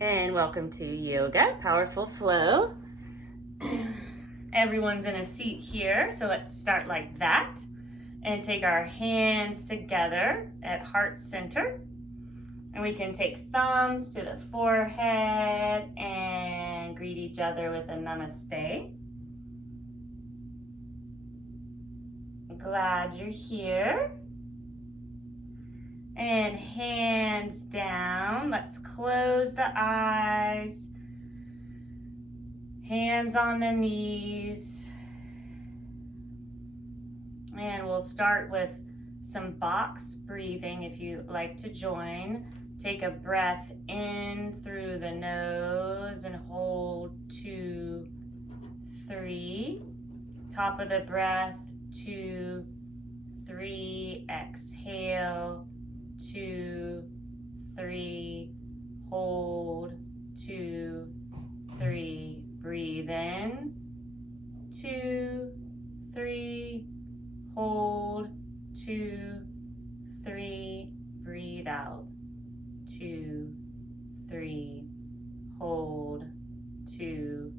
And welcome to Yoga Powerful Flow. Everyone's in a seat here, so let's start like that and take our hands together at heart center. And we can take thumbs to the forehead and greet each other with a namaste. Glad you're here. And hands down, let's close the eyes, hands on the knees, and we'll start with some box breathing if you like to join. Take a breath in through the nose and hold 2, 3. Top of the breath, 2, 3. Exhale. 2, 3, hold, 2, 3, breathe in, 2, 3, hold, 2, 3, breathe out, 2, 3, hold, 2,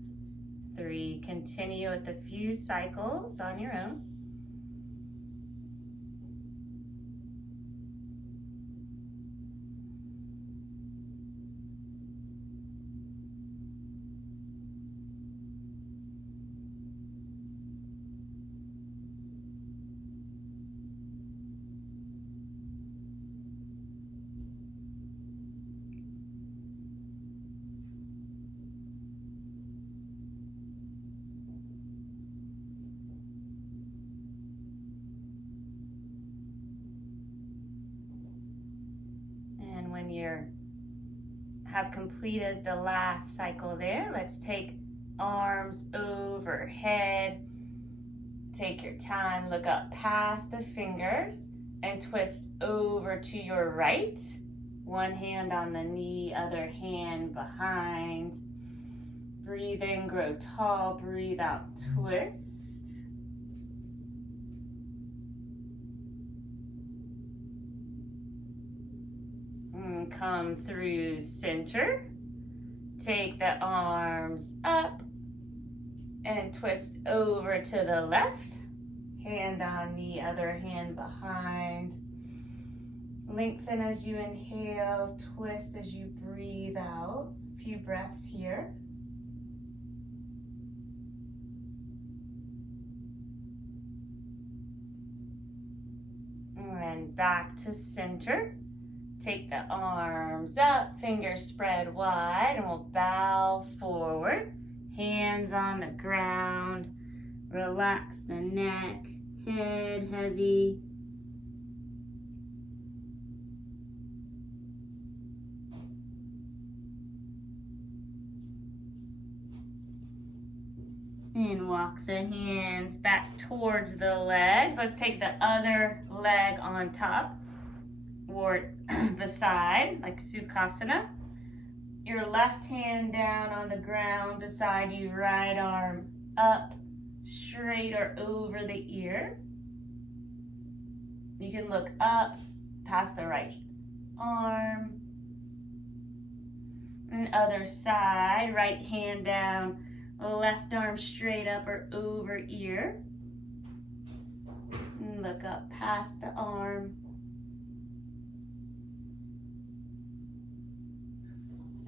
3. Continue with a few cycles on your own. When you have completed the last cycle there, let's take arms overhead. Take your time, look up past the fingers and twist over to your right. One hand on the knee, other hand behind. Breathe in, grow tall, breathe out, twist. Come through center. Take the arms up and twist over to the left. Hand on knee, other hand behind. Lengthen as you inhale, twist as you breathe out. A few breaths here. And back to center. Take the arms up, fingers spread wide, and we'll bow forward. Hands on the ground. Relax the neck, head heavy. And walk the hands back towards the legs. Let's take the other leg on top or beside, like Sukhasana. Your left hand down on the ground beside you, right arm up, straight or over the ear. You can look up past the right arm. And other side, right hand down, left arm straight up or over ear. And look up past the arm.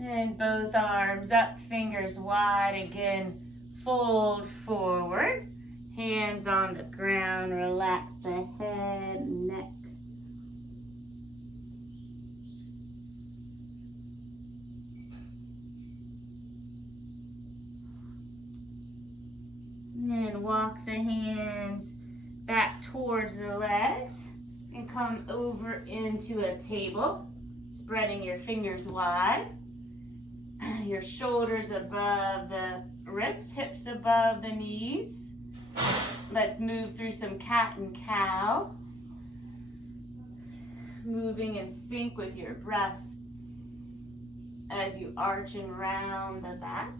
And both arms up, fingers wide. Again, fold forward. Hands on the ground. Relax the head, neck. And walk the hands back towards the legs and come over into a table, spreading your fingers wide. Your shoulders above the wrists, hips above the knees. Let's move through some cat and cow. Moving in sync with your breath as you arch and round the back.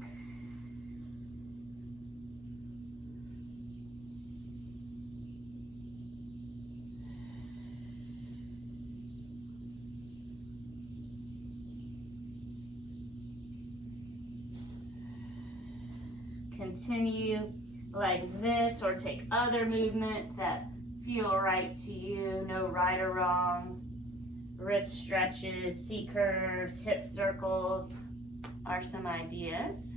continue like this or take other movements that feel right to you. No right or wrong. Wrist stretches, C curves, hip circles are some ideas.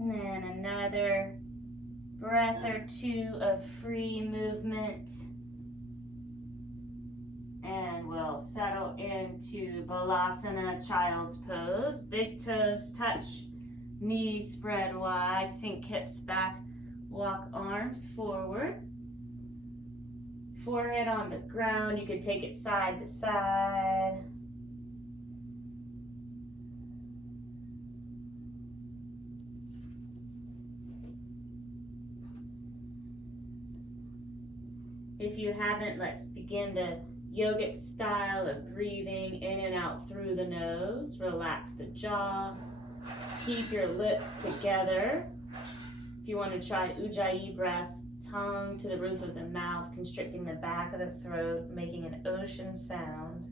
And then another breath or two of free movement. And we'll settle into Balasana, child's pose. Big toes touch, knees spread wide, sink hips back, walk arms forward. Forehead on the ground, you can take it side to side. If you haven't, let's begin the yogic style of breathing in and out through the nose. Relax the jaw. Keep your lips together. If you want to try Ujjayi breath, tongue to the roof of the mouth, constricting the back of the throat, making an ocean sound.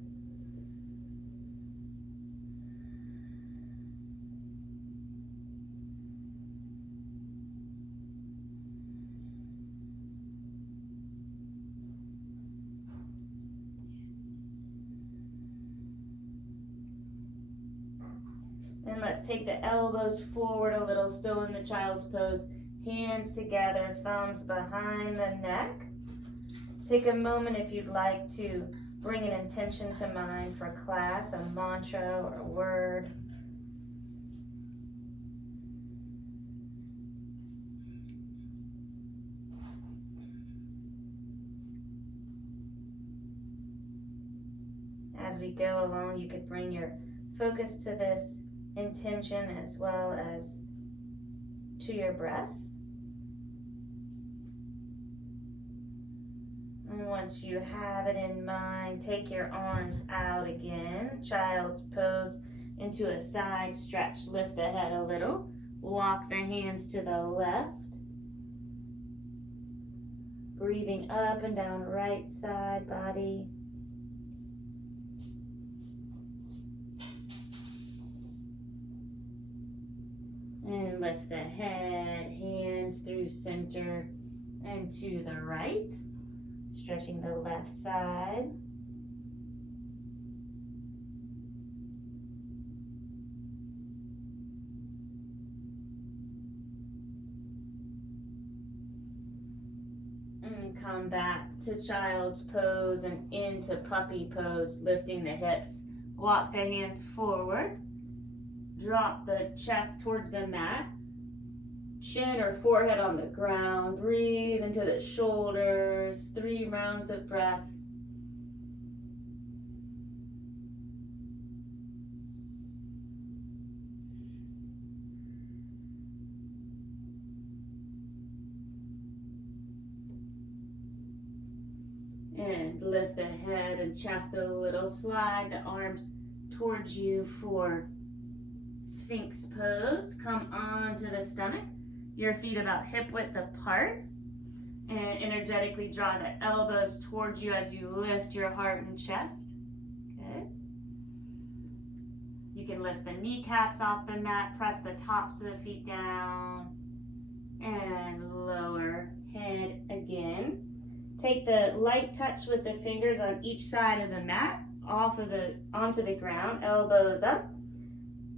And let's take the elbows forward a little, still in the child's pose. Hands together, thumbs behind the neck. Take a moment if you'd like to bring an intention to mind for class, a mantra or a word. As we go along, you could bring your focus to this intention as well as to your breath. And once you have it in mind, take your arms out again. Child's pose into a side stretch. Lift the head a little. Walk the hands to the left. Breathing up and down right side body. And lift the head, hands through center and to the right. Stretching the left side. And come back to child's pose and into puppy pose, lifting the hips. Walk the hands forward. Drop the chest towards the mat. Chin or forehead on the ground. Breathe into the shoulders. 3 rounds of breath. And lift the head and chest a little. Slide the arms towards you for Sphinx pose. Come onto the stomach. Your feet about hip width apart. And energetically draw the elbows towards you as you lift your heart and chest. Good. You can lift the kneecaps off the mat. Press the tops of the feet down. And lower head again. Take the light touch with the fingers on each side of the mat. Onto the ground. Elbows up.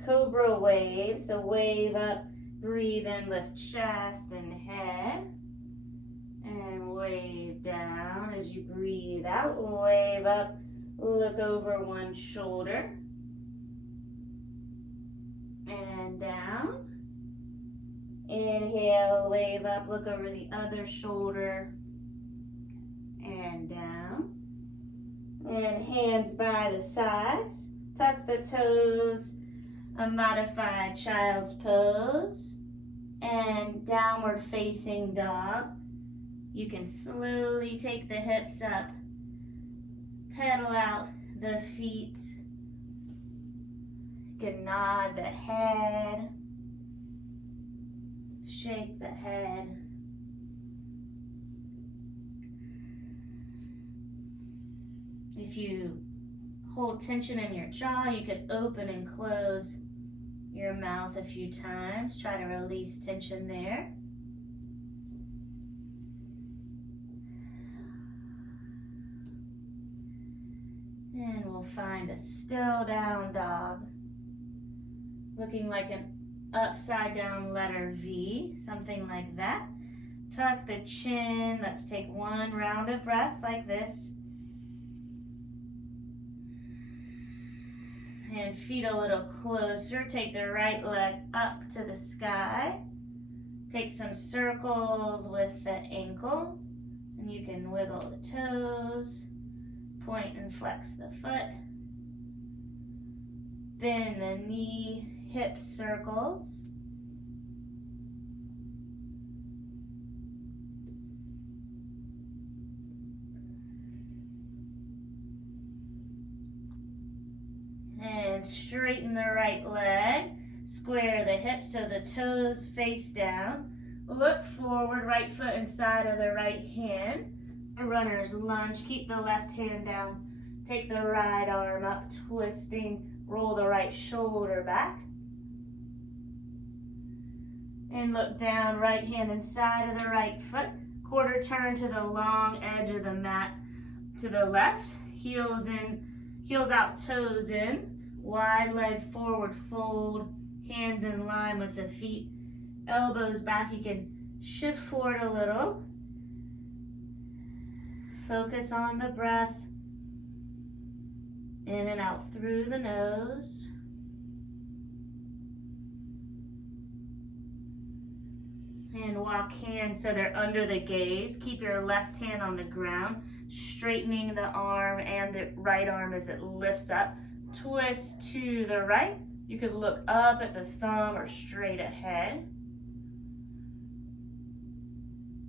Cobra wave, so wave up, breathe in, lift chest and head, and wave down as you breathe out, wave up, look over one shoulder, and down, inhale, wave up, look over the other shoulder, and down, and hands by the sides, tuck the toes, a modified child's pose, and downward facing dog. You can slowly take the hips up, pedal out the feet, can nod the head, shake the head. If you hold tension in your jaw, you could open and close your mouth a few times. Try to release tension there. And we'll find a still down dog, looking like an upside down letter V, something like that. Tuck the chin. Let's take one round of breath like this. And feet a little closer. Take the right leg up to the sky. Take some circles with the ankle. And you can wiggle the toes. Point and flex the foot. Bend the knee, hip circles. And straighten the right leg. Square the hips so the toes face down. Look forward, right foot inside of the right hand. A runner's lunge. Keep the left hand down. Take the right arm up, twisting. Roll the right shoulder back. And look down, right hand inside of the right foot. Quarter turn to the long edge of the mat to the left. Heels in, heels out, toes in. Wide leg forward fold. Hands in line with the feet. Elbows back. You can shift forward a little. Focus on the breath. In and out through the nose. And walk hands so they're under the gaze. Keep your left hand on the ground, straightening the arm and the right arm as it lifts up. Twist to the right. You could look up at the thumb or straight ahead.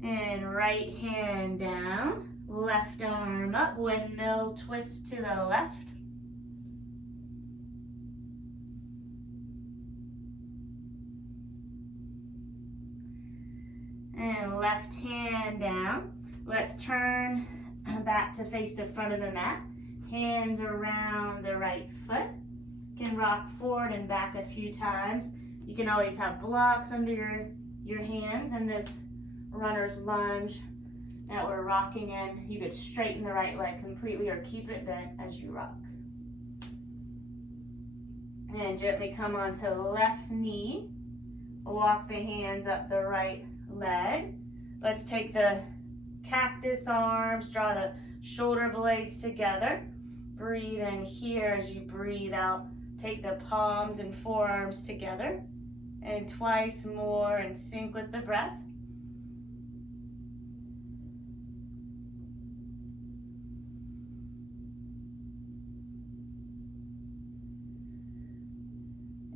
And right hand down. Left arm up, windmill, twist to the left. And left hand down. Let's turn back to face the front of the mat. Hands around the right foot. Can rock forward and back a few times. You can always have blocks under your hands in this runner's lunge that we're rocking in. You could straighten the right leg completely or keep it bent as you rock. And gently come onto left knee. Walk the hands up the right leg. Let's take the cactus arms, draw the shoulder blades together. Breathe in here as you breathe out. Take the palms and forearms together. And twice more and sync with the breath.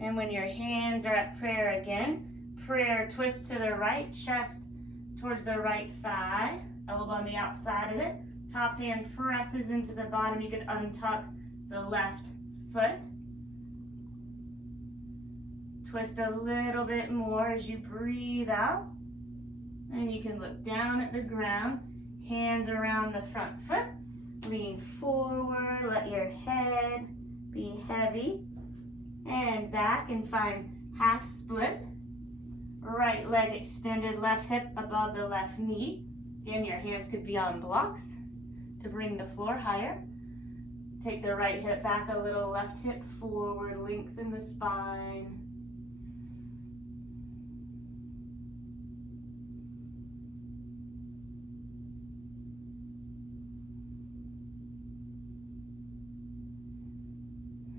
And when your hands are at prayer again, prayer twist to the right, chest towards the right thigh, elbow on the outside of it. Top hand presses into the bottom. You can untuck the left foot. Twist a little bit more as you breathe out. And you can look down at the ground, hands around the front foot. Lean forward, let your head be heavy. And back and find half split. Right leg extended, left hip above the left knee. Again, your hands could be on blocks to bring the floor higher. Take the right hip back a little, left hip forward, lengthen the spine.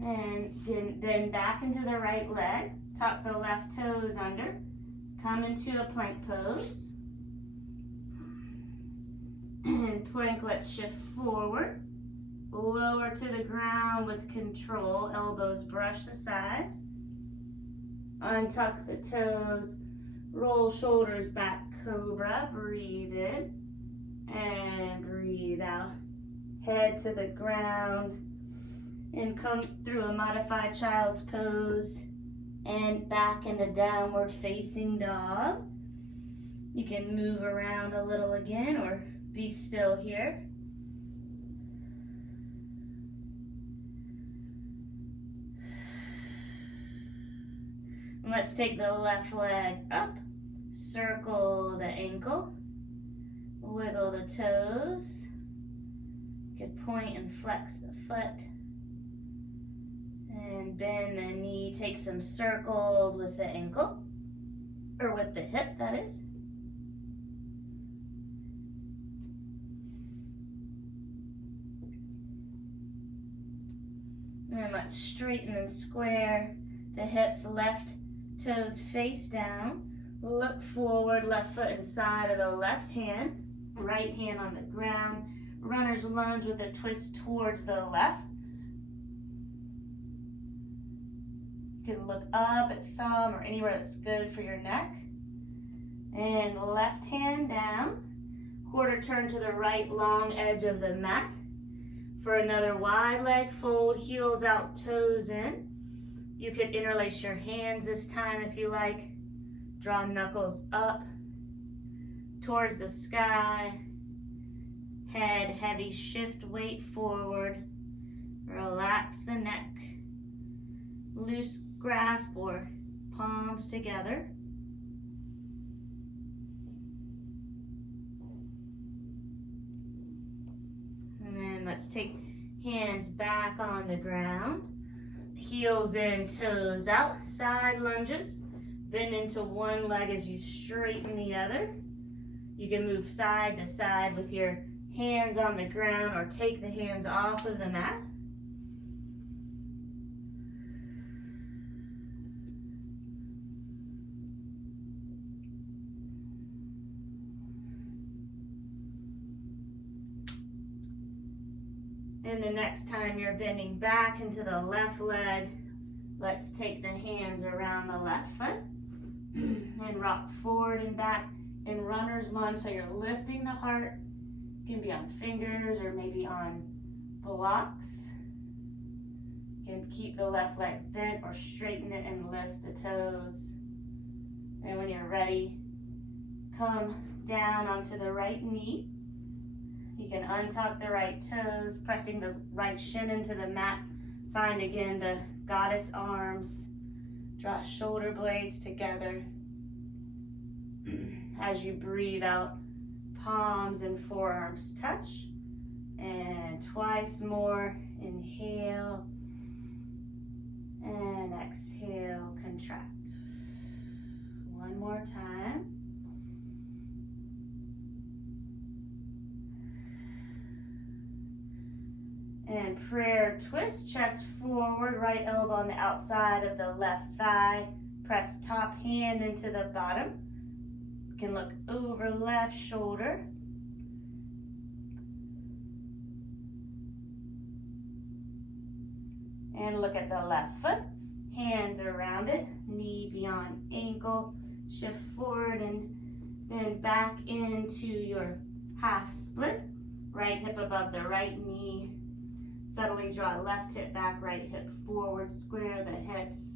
And then back into the right leg. Tuck the left toes under. Come into a plank pose. And plank, let's shift forward. Lower to the ground with control. Elbows brush the sides. Untuck the toes. Roll shoulders back, cobra. Breathe in. And breathe out. Head to the ground. And come through a modified child's pose and back into downward facing dog. You can move around a little again or be still here. And let's take the left leg up, circle the ankle, wiggle the toes. You can point and flex the foot. And bend the knee, take some circles with the ankle, or with the hip, that is. And then let's straighten and square the hips, left toes face down. Look forward, left foot inside of the left hand, right hand on the ground. Runner's lunge with a twist towards the left. You can look up at thumb or anywhere that's good for your neck. And left hand down. Quarter turn to the right long edge of the mat. For another wide leg fold, heels out, toes in. You could interlace your hands this time if you like. Draw knuckles up towards the sky. Head heavy, shift weight forward. Relax the neck. Loose grasp or palms together. And then let's take hands back on the ground. Heels in, toes out, side lunges. Bend into one leg as you straighten the other. You can move side to side with your hands on the ground or take the hands off of the mat. And the next time you're bending back into the left leg, let's take the hands around the left foot and rock forward and back in runner's lunge. So you're lifting the heart. It can be on fingers or maybe on blocks. You can keep the left leg bent or straighten it and lift the toes. And when you're ready, come down onto the right knee. You can untuck the right toes, pressing the right shin into the mat. Find again the goddess arms. Draw shoulder blades together. As you breathe out, palms and forearms touch. And twice more. Inhale. And exhale, contract. One more time. And prayer twist, chest forward, right elbow on the outside of the left thigh. Press top hand into the bottom. You can look over left shoulder. And look at the left foot. Hands around it, knee beyond ankle. Shift forward and then back into your half split. Right hip above the right knee. Subtly draw left hip back, right hip forward, square the hips.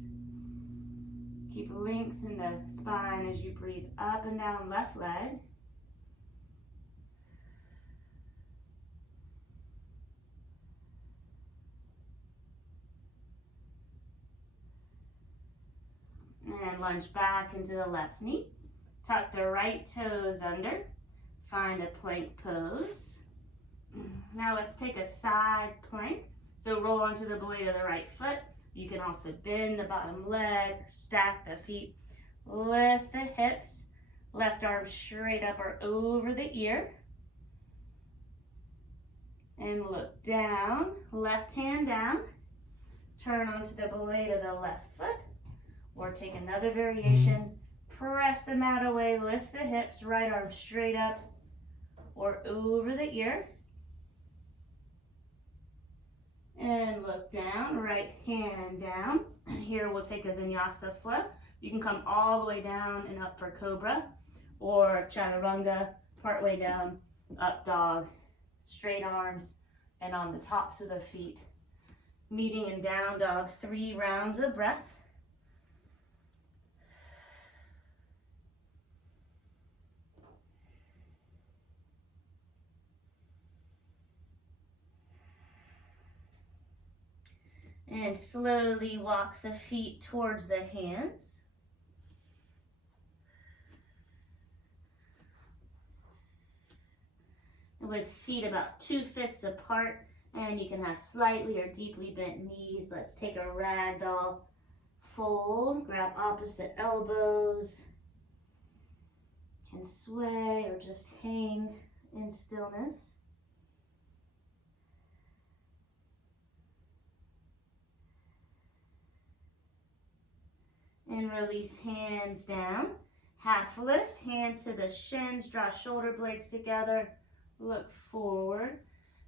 Keep length in the spine as you breathe up and down left leg. And lunge back into the left knee. Tuck the right toes under. Find a plank pose. Now let's take a side plank. So roll onto the blade of the right foot. You can also bend the bottom leg, stack the feet, lift the hips, left arm straight up or over the ear. And look down, left hand down. Turn onto the blade of the left foot. Or take another variation. Press the mat away, lift the hips, right arm straight up or over the ear. And look down, right hand down. Here we'll take a vinyasa flow. You can come all the way down and up for cobra or chaturanga, part way down, up dog, straight arms, and on the tops of the feet. Meeting in down dog, 3 rounds of breath. And slowly walk the feet towards the hands. With feet about 2 fists apart, and you can have slightly or deeply bent knees. Let's take a ragdoll fold. Grab opposite elbows. Can sway or just hang in stillness. And release hands down. Half lift, hands to the shins, draw shoulder blades together. Look forward.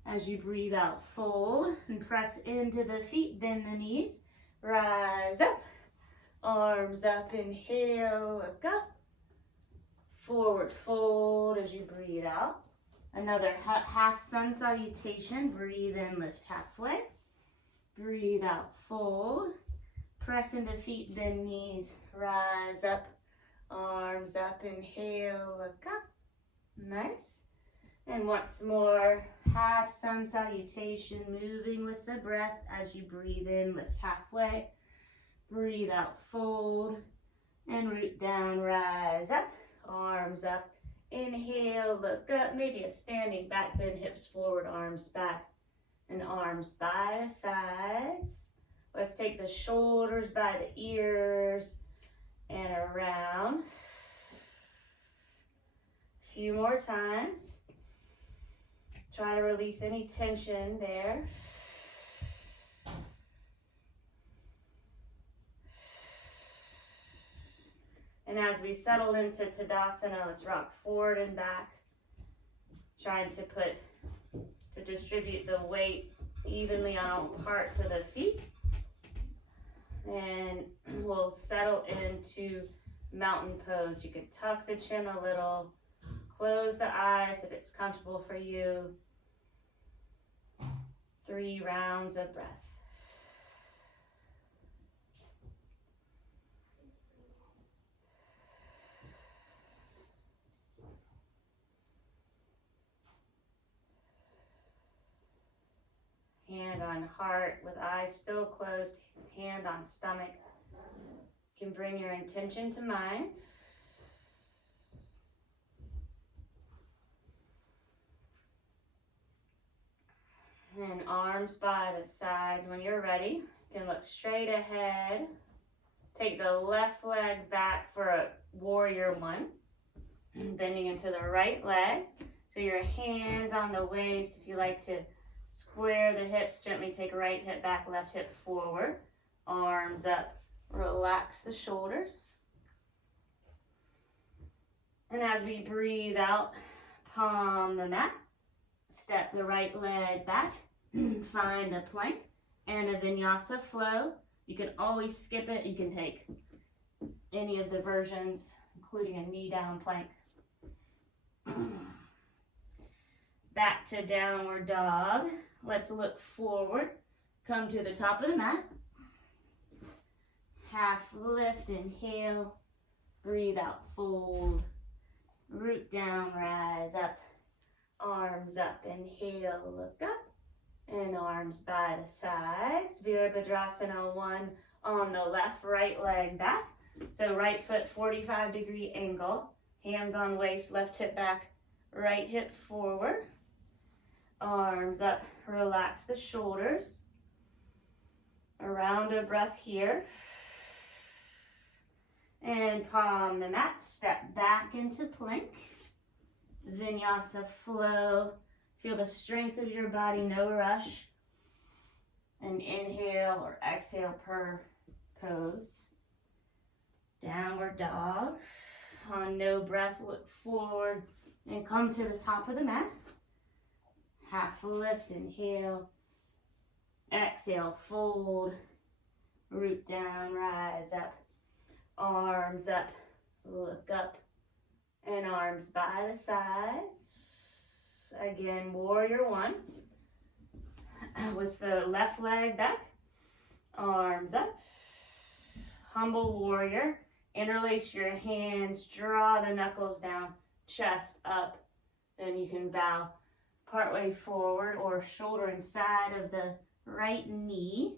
As you breathe out, fold and press into the feet, bend the knees. Rise up, arms up, inhale, look up. Forward fold as you breathe out. Another half sun salutation, breathe in, lift halfway. Breathe out, fold. Press into feet, bend knees, rise up, arms up, inhale, look up. Nice. And once more, half sun salutation, moving with the breath as you breathe in, lift halfway. Breathe out, fold, and root down, rise up, arms up. Inhale, look up, maybe a standing back bend, hips forward, arms back, and arms by the sides. Let's take the shoulders by the ears and around. A few more times. Try to release any tension there. And as we settle into Tadasana, let's rock forward and back. Trying to distribute the weight evenly on all parts of the feet. And we'll settle into mountain pose. You can tuck the chin a little, close the eyes if it's comfortable for you. 3 rounds of breath. Hand on heart with eyes still closed, hand on stomach. You can bring your intention to mind. And arms by the sides. When you're ready, you can look straight ahead. Take the left leg back for a warrior 1. Bending into the right leg. So your hands on the waist. If you like to square the hips, gently take right hip back, left hip forward. Arms up. Relax the shoulders. And as we breathe out, palm the mat. Step the right leg back. Find a plank and a vinyasa flow. You can always skip it. You can take any of the versions, including a knee down plank. Back to downward dog. Let's look forward. Come to the top of the mat. Half lift, inhale. Breathe out, fold. Root down, rise up. Arms up, inhale, look up. And arms by the sides. Virabhadrasana 1 on the left, right leg back. So right foot 45-degree angle. Hands on waist, left hip back, right hip forward. Arms up, relax the shoulders. A round of breath here. And palm the mat, step back into plank. Vinyasa flow. Feel the strength of your body, no rush. And inhale or exhale per pose. Downward dog. On no breath, look forward and come to the top of the mat. Half lift, inhale. Exhale, fold. Root down, rise up. Arms up, look up. And arms by the sides. Again, warrior 1. With the left leg back. arms up. Humble warrior. Interlace your hands, draw the knuckles down, chest up. Then you can bow partway forward or shoulder inside of the right knee.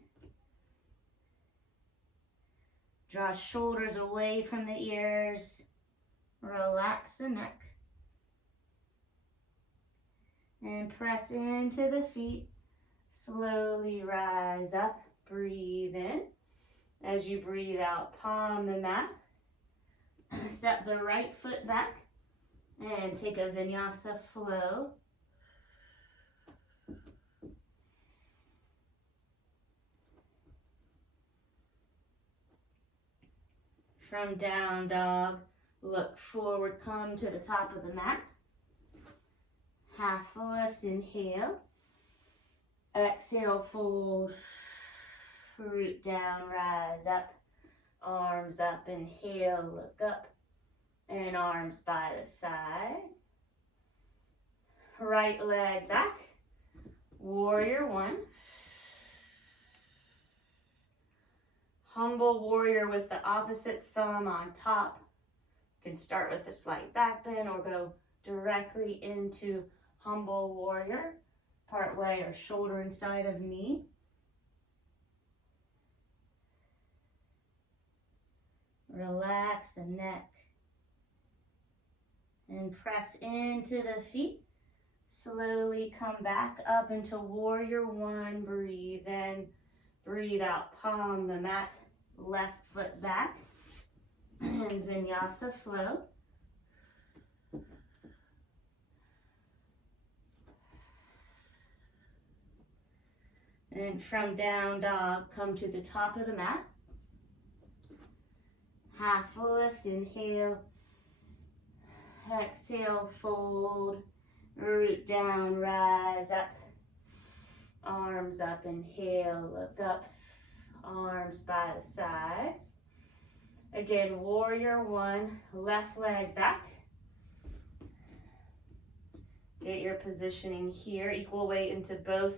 Draw shoulders away from the ears. Relax the neck. And press into the feet. Slowly rise up. Breathe in. As you breathe out, palm the mat. Step the right foot back. And take a vinyasa flow. From down dog, look forward, come to the top of the mat. Half lift, inhale. Exhale, fold. Root down, rise up. Arms up, inhale, look up. And arms by the side. Right leg back. Warrior one. Humble warrior with the opposite thumb on top. You can start with a slight back bend or go directly into humble warrior. Part way or shoulder inside of knee. Relax the neck. And press into the feet. Slowly come back up into warrior one. Breathe in. Breathe out. Palm the mat. Left foot back. And vinyasa flow. And from down dog, come to the top of the mat. Half lift, inhale. Exhale, fold. Root down, rise up. Arms up, inhale, look up. Arms by the sides. Again, warrior one, left leg back. Get your positioning here, equal weight into both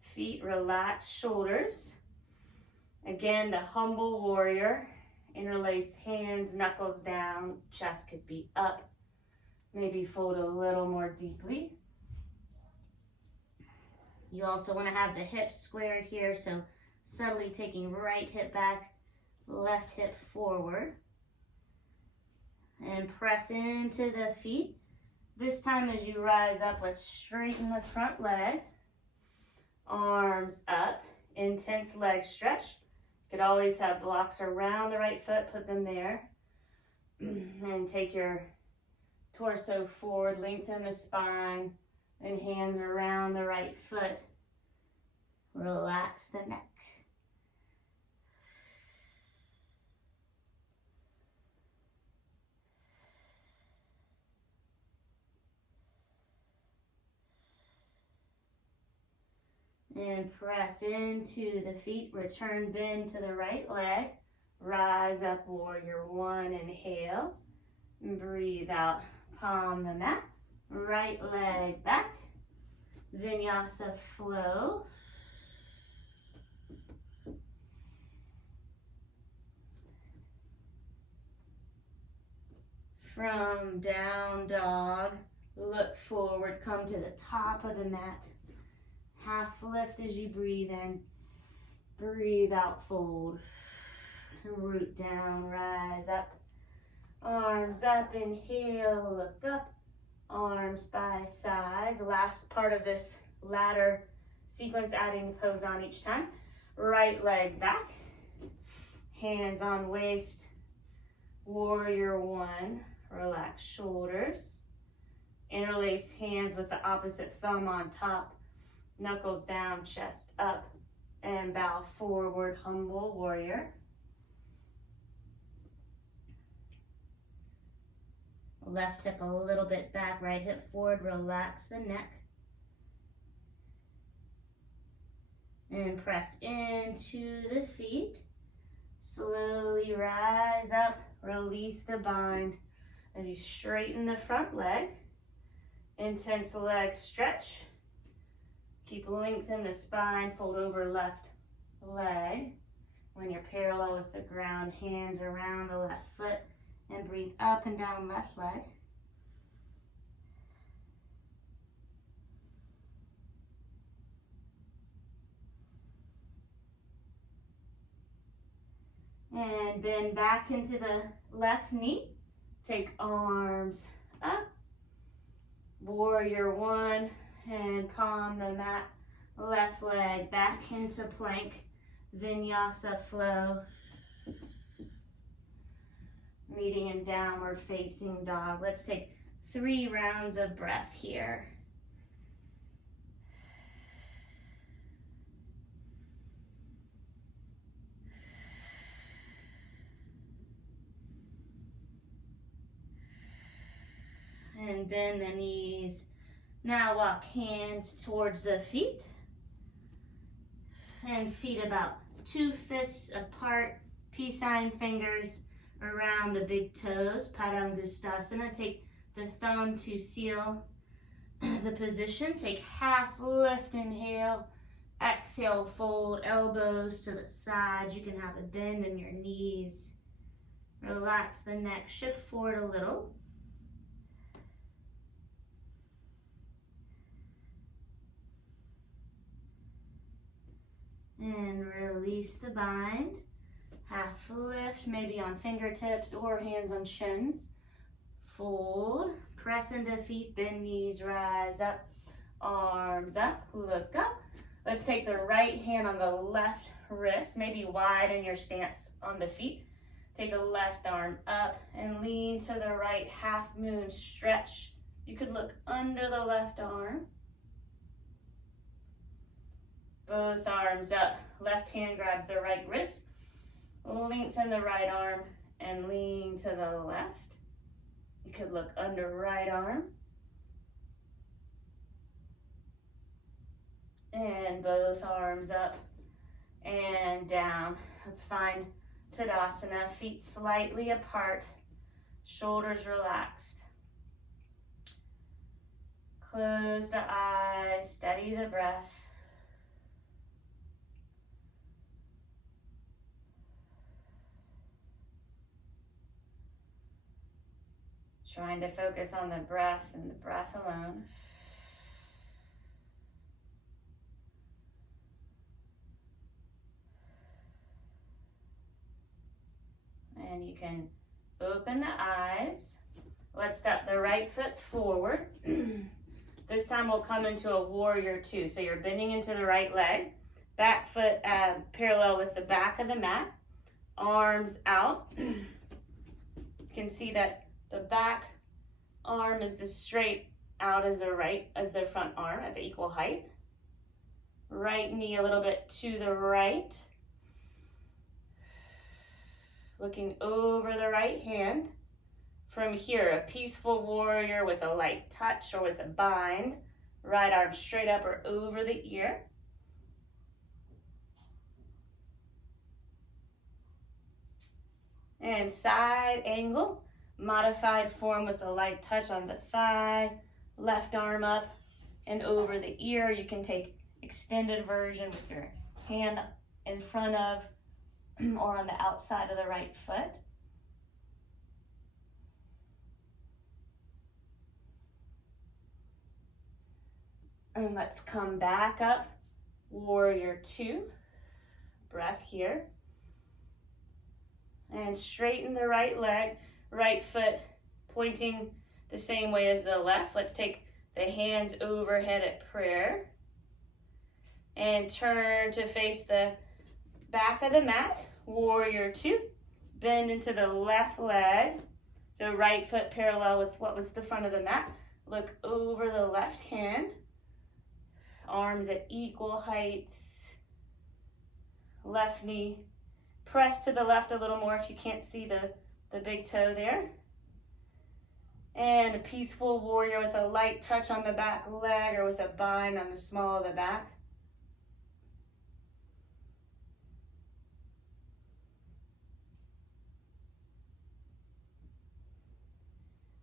feet, relax shoulders. Again, the humble warrior, interlace hands, knuckles down, chest could be up. Maybe fold a little more deeply. You also want to have the hips squared here, so subtly taking right hip back, left hip forward. And press into the feet. This time as you rise up, let's straighten the front leg. Arms up, intense leg stretch. You could always have blocks around the right foot, put them there. And take your torso forward, lengthen the spine, and hands around the right foot. Relax the neck. And press into the feet, return bend to the right leg. Rise up, warrior one, inhale. Breathe out, palm the mat. Right leg back. Vinyasa flow. From down dog, look forward, come to the top of the mat. Half lift as you breathe in. Breathe out, fold. Root down, rise up. Arms up, inhale, look up. Arms by sides. Last part of this ladder sequence, adding pose on each time. Right leg back. Hands on waist. Warrior one. Relax shoulders. Interlace hands with the opposite thumb on top. Knuckles down, chest up, and bow forward, humble warrior. Left hip a little bit back, right hip forward, relax the neck. And press into the feet. Slowly rise up, release the bind as you straighten the front leg. Intense leg stretch. Keep length in the spine, fold over left leg. When you're parallel with the ground, hands around the left foot, and breathe up and down left leg. And bend back into the left knee. Take arms up. Warrior one, and palm the mat. Left leg back into plank. Vinyasa flow. Meeting in downward facing dog. Let's take 3 rounds of breath here. And bend the knees. Now walk hands towards the feet. And feet about 2 fists apart. Peace sign fingers around the big toes. Padangusthasana. Take the thumb to seal the position. Take half lift, inhale. Exhale, fold elbows to the sides. You can have a bend in your knees. Relax the neck. Shift forward a little. And release the bind. Half lift, maybe on fingertips or hands on shins. Fold, press into feet, bend knees, rise up, arms up, look up. Let's take the right hand on the left wrist, maybe widen your stance on the feet. Take a left arm up and lean to the right, half moon stretch. You could look under the left arm. Both arms up. Left hand grabs the right wrist. Lengthen the right arm and lean to the left. You could look under right arm. And both arms up and down. Let's find Tadasana. Feet slightly apart. Shoulders relaxed. Close the eyes. Steady the breath. Trying to focus on the breath and the breath alone. And you can open the eyes. Let's step the right foot forward. This time we'll come into a warrior two. So you're bending into the right leg. Back foot parallel with the back of the mat. Arms out. You can see that the back arm is as straight out as the front arm at the equal height. Right knee a little bit to the right. Looking over the right hand. From here, a peaceful warrior with a light touch or with a bind. Right arm straight up or over the ear. And side angle. Modified form with a light touch on the thigh, left arm up and over the ear. You can take extended version with your hand in front of or on the outside of the right foot. And let's come back up, warrior two. Breath here. And straighten the right leg. Right foot pointing the same way as the left. Let's take the hands overhead at prayer. And turn to face the back of the mat. Warrior two. Bend into the left leg. So right foot parallel with what was the front of the mat. Look over the left hand. Arms at equal heights. Left knee. Press to the left a little more if you can't see the big toe there. And a peaceful warrior with a light touch on the back leg or with a bind on the small of the back.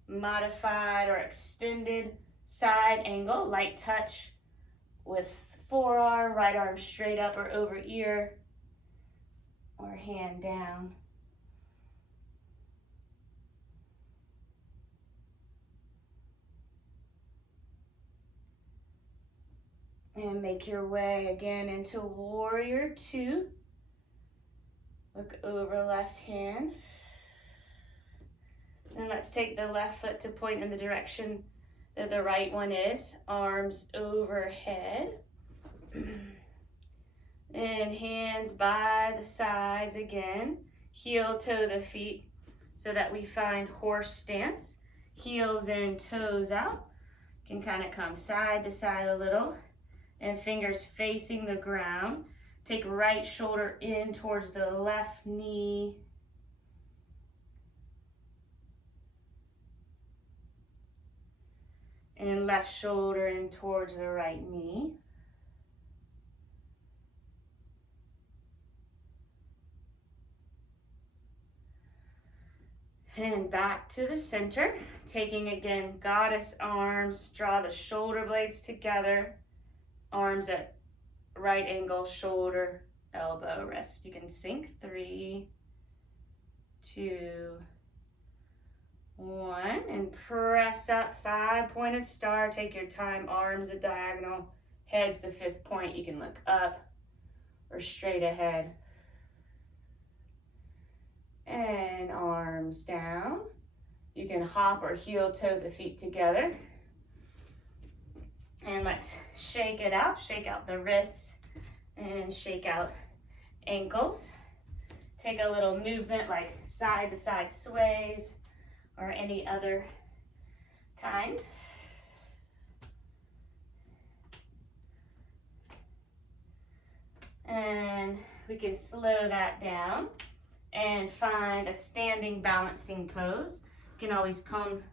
Modified or extended side angle, light touch with forearm, right arm straight up or over ear. or hand down. And make your way again into warrior two. Look over left hand. And let's take the left foot to point in the direction that the right one is. Arms overhead. And hands by the sides again. Heel toe the feet so that we find horse stance. Heels in, toes out. Can kind of come side to side a little. And fingers facing the ground. Take right shoulder in towards the left knee. And left shoulder in towards the right knee. And back to the center. Taking again goddess arms. Draw the shoulder blades together. Arms at right angle, shoulder, elbow, wrist. You can sink. 3, 2, 1. And press up. 5-pointed star. Take your time. Arms at diagonal. Head's the 5th point. You can look up or straight ahead. And arms down. You can hop or heel toe the feet together. And let's shake it out. Shake out the wrists and shake out ankles. Take a little movement like side to side sways or any other kind. And we can slow that down and find a standing balancing pose. You can always come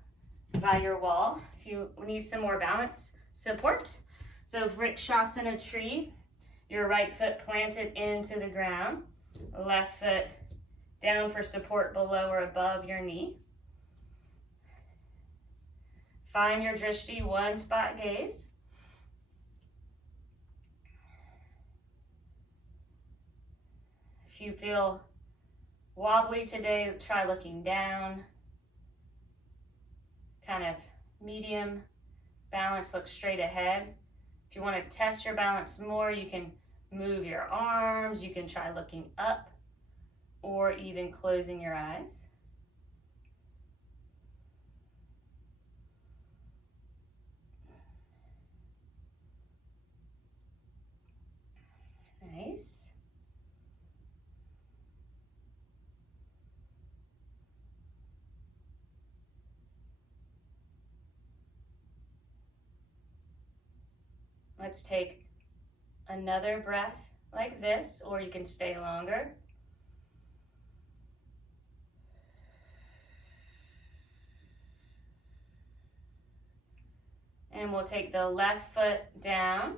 by your wall if you need some more balance support. So Vrikshasana tree, your right foot planted into the ground, left foot down for support below or above your knee. Find your drishti, one spot gaze. If you feel wobbly today, try looking down. Kind of medium balance, look straight ahead. If you want to test your balance more, you can move your arms. You can try looking up or even closing your eyes. Nice. Let's take another breath like this, or you can stay longer. And we'll take the left foot down,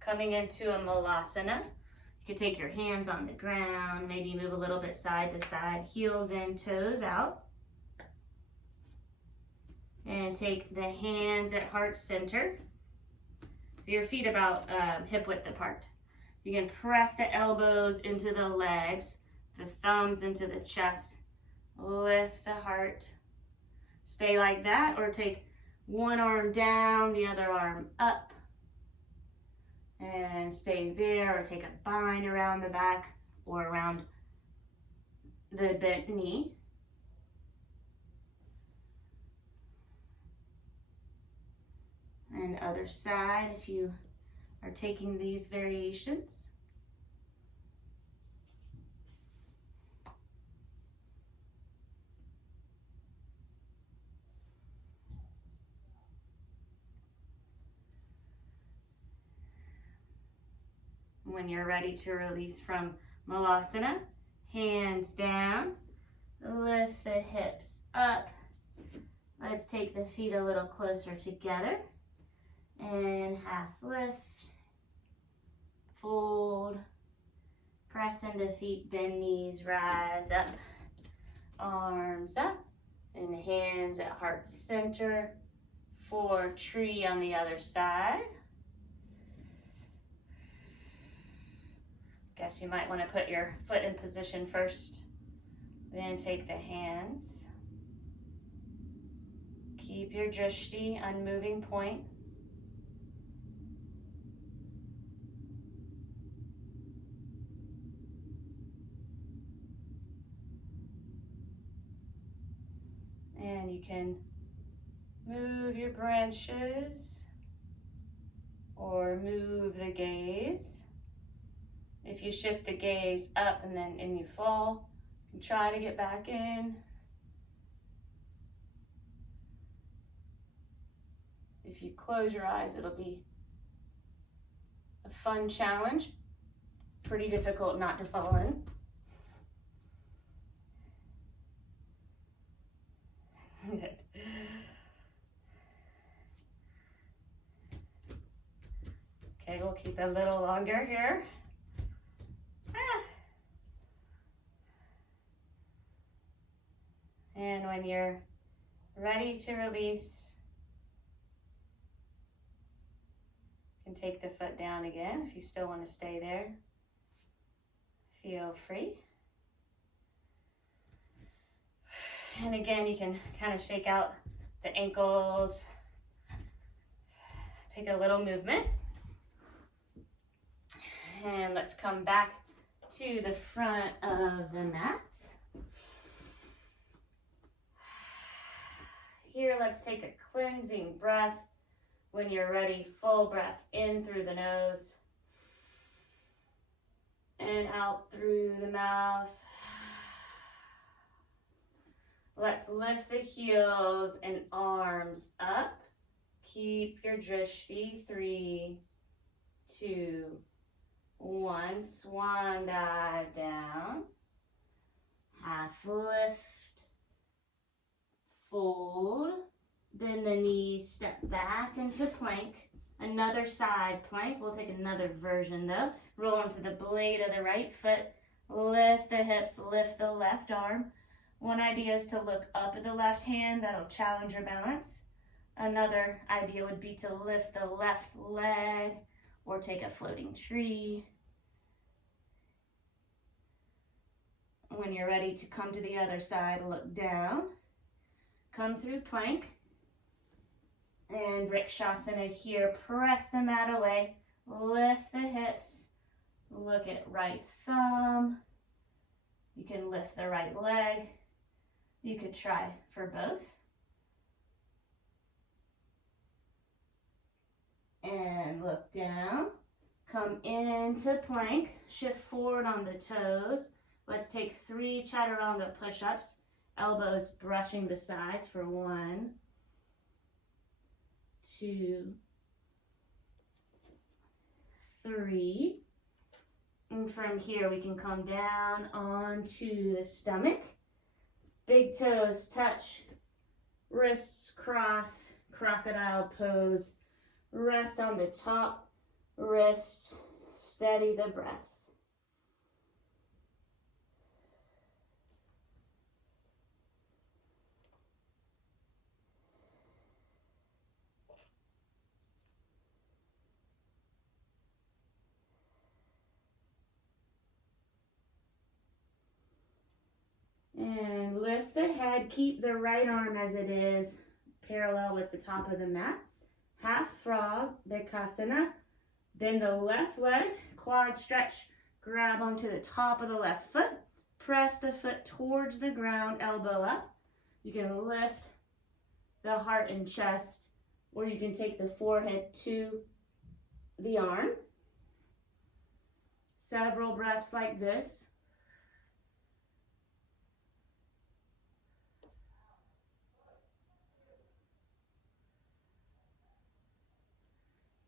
coming into a malasana. You can take your hands on the ground, maybe move a little bit side to side, heels in, toes out. And take the hands at heart center. So your feet about hip width apart. You can press the elbows into the legs, the thumbs into the chest, lift the heart. Stay like that, or take one arm down, the other arm up. And stay there, or take a bind around the back or around the bent knee. And other side, if you are taking these variations. When you're ready to release from Malasana, hands down, lift the hips up. Let's take the feet a little closer together. And half lift, fold, press into feet, bend knees, rise up, arms up, and hands at heart center for tree on the other side. Good. Guess you might want to put your foot in position first. Then take the hands. Keep your drishti, unmoving point. And you can move your branches or move the gaze. If you shift the gaze up and you fall, you can try to get back in. If you close your eyes, it'll be a fun challenge. Pretty difficult not to fall in. Good. Okay, we'll keep it a little longer here. And when you're ready to release, you can take the foot down again if you still want to stay there. Feel free. And again, you can kind of shake out the ankles. Take a little movement. And let's come back to the front of the mat. Here, let's take a cleansing breath. When you're ready, full breath in through the nose and out through the mouth. Let's lift the heels and arms up. Keep your drishti. 3, 2, 1. Swan dive down. Half lift. Fold. Bend the knees, step back into plank. Another side plank. We'll take another version though. Roll into the blade of the right foot. Lift the hips, lift the left arm. One idea is to look up at the left hand. That'll challenge your balance. Another idea would be to lift the left leg or take a floating tree. When you're ready to come to the other side, look down. Come through plank. And Vrikshasana here. Press the mat away. Lift the hips. Look at right thumb. You can lift the right leg. You could try for both. And look down. Come into plank. Shift forward on the toes. Let's take 3 chaturanga push-ups. Elbows brushing the sides for 1, 2, 3. And from here we can come down onto the stomach. Big toes touch, wrists cross, crocodile pose. Rest on the top wrist, steady the breath. And lift the head, keep the right arm as it is, parallel with the top of the mat. Half frog, Vikasana. Bend the left leg, quad stretch, grab onto the top of the left foot. Press the foot towards the ground, elbow up. You can lift the heart and chest, or you can take the forehead to the arm. Several breaths like this.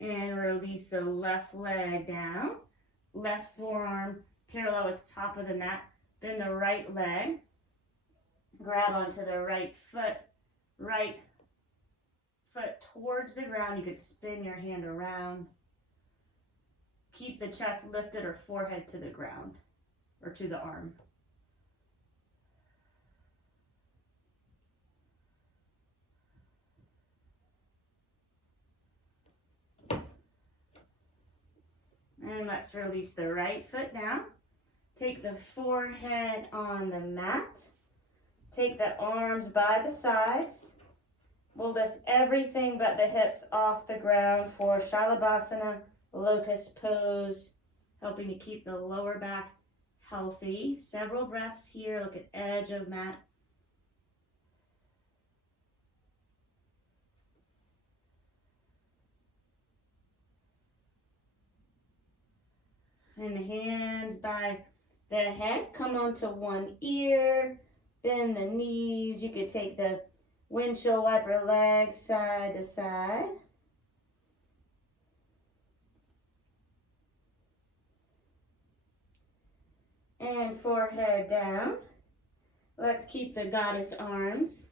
And release the left leg down. Left forearm parallel with the top of the mat. Then the right leg. Grab onto the right foot towards the ground. You could spin your hand around. Keep the chest lifted or forehead to the ground or to the arm. And let's release the right foot down. Take the forehead on the mat. Take the arms by the sides. We'll lift everything but the hips off the ground for Shalabhasana, locust pose, helping to keep the lower back healthy. Several breaths here. Look at edge of mat. And hands by the head, come onto one ear, bend the knees. You could take the windshield wiper legs side to side. And forehead down. Let's keep the goddess arms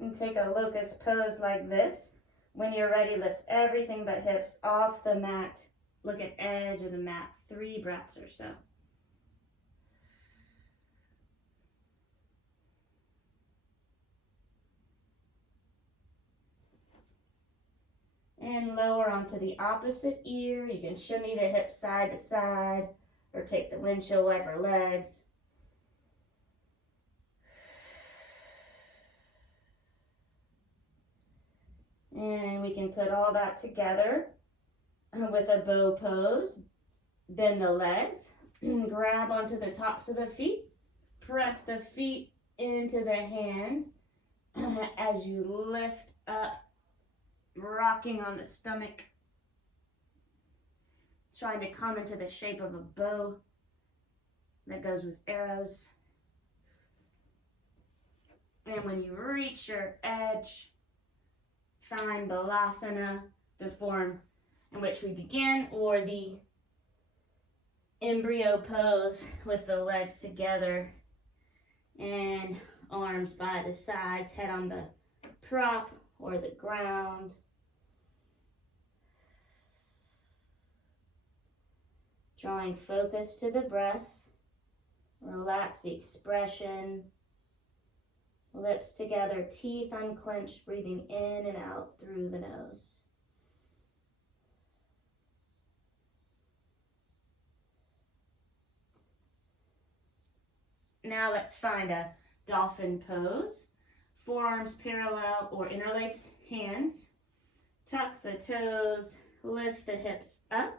and take a locust pose like this. When you're ready, lift everything but hips off the mat. Look at edge of the mat, 3 breaths or so. And lower onto the opposite ear. You can shimmy the hips side to side or take the windshield wiper legs. And we can put all that together with a bow pose. Bend the legs, grab onto the tops of the feet, press the feet into the hands as you lift up, rocking on the stomach, trying to come into the shape of a bow that goes with arrows. And when you reach your edge, find Balasana, the form in which we begin, or the embryo pose with the legs together and arms by the sides, head on the prop or the ground. Drawing focus to the breath, relax the expression, lips together, teeth unclenched, breathing in and out through the nose. Now let's find a dolphin pose. Forearms parallel or interlaced hands. Tuck the toes, lift the hips up.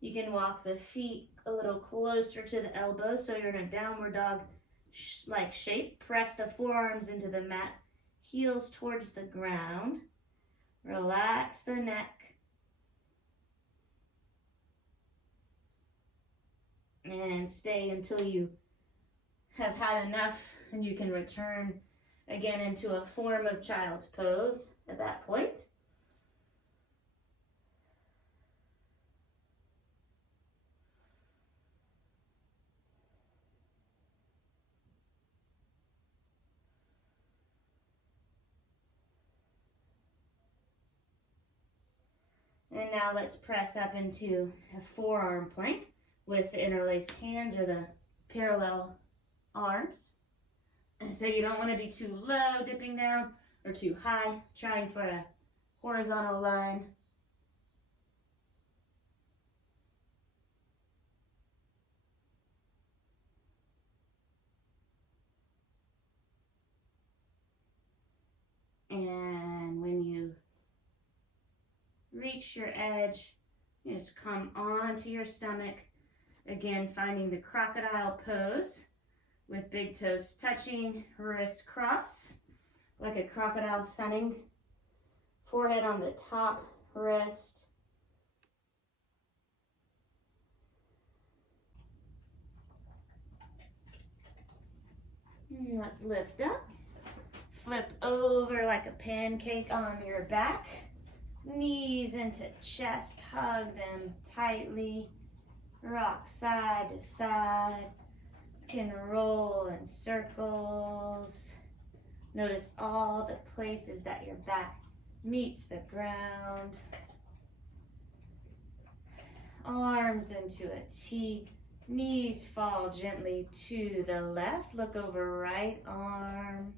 You can walk the feet a little closer to the elbows so you're in a downward dog like shape. Press the forearms into the mat, heels towards the ground. Relax the neck. And stay until you have had enough and you can return again into a form of child's pose at that point. And now let's press up into a forearm plank with the interlaced hands or the parallel arms. And so you don't want to be too low, dipping down, or too high, trying for a horizontal line. And when you reach your edge, you just come onto your stomach. Again, finding the crocodile pose with big toes touching, wrists cross, like a crocodile sunning. Forehead on the top, wrist. And let's lift up. Flip over like a pancake on your back. Knees into chest, hug them tightly. Rock side to side. Can roll in circles. Notice all the places that your back meets the ground. Arms into a T. Knees fall gently to the left. Look over right arm.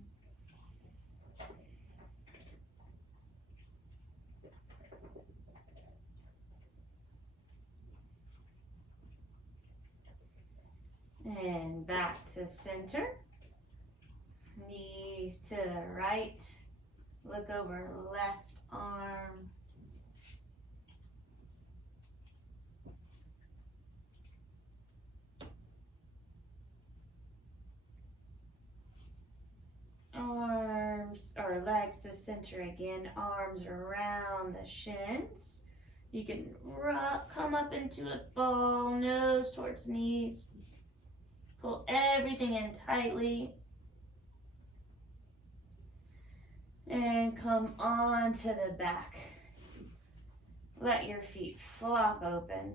to center. Knees to the right. Look over left arm. Arms or legs to center again. Arms around the shins. You can come up into a ball, nose towards knees. Pull everything in tightly. And come on to the back. Let your feet flop open.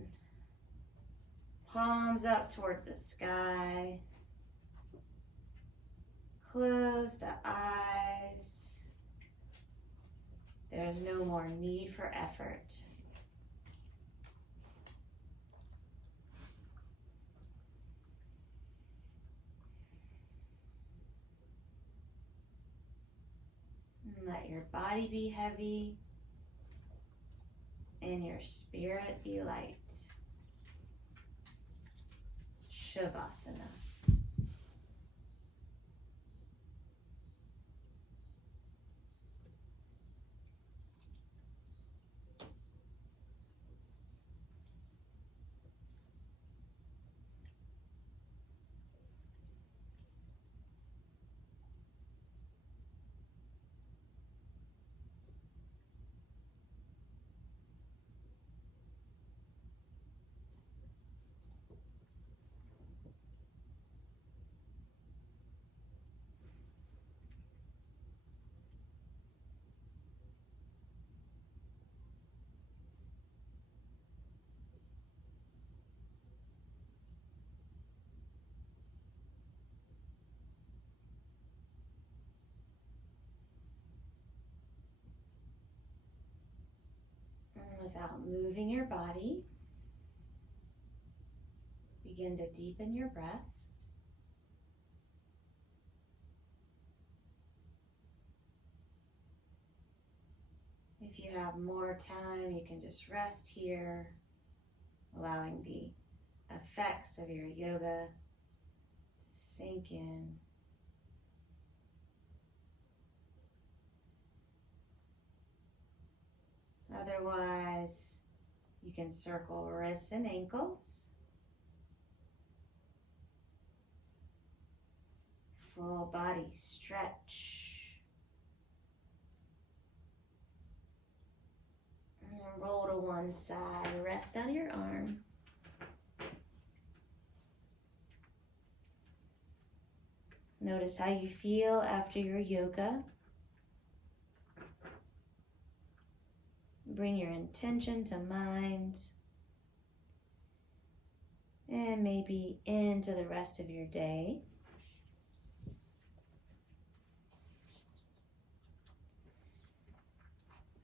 Palms up towards the sky. Close the eyes. There's no more need for effort. And let your body be heavy and your spirit be light. Shavasana. Without moving your body, begin to deepen your breath. If you have more time, you can just rest here, allowing the effects of your yoga to sink in. Otherwise, you can circle wrists and ankles. Full body stretch. And roll to one side. Rest on your arm. Notice how you feel after your yoga. Bring your intention to mind and maybe into the rest of your day.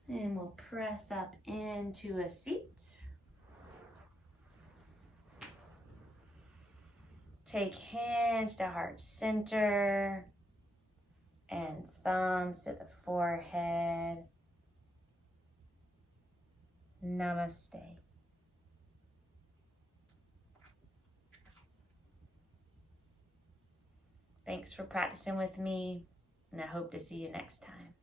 And we'll press up into a seat. Take hands to heart center and thumbs to the forehead. Namaste. Thanks for practicing with me, and I hope to see you next time.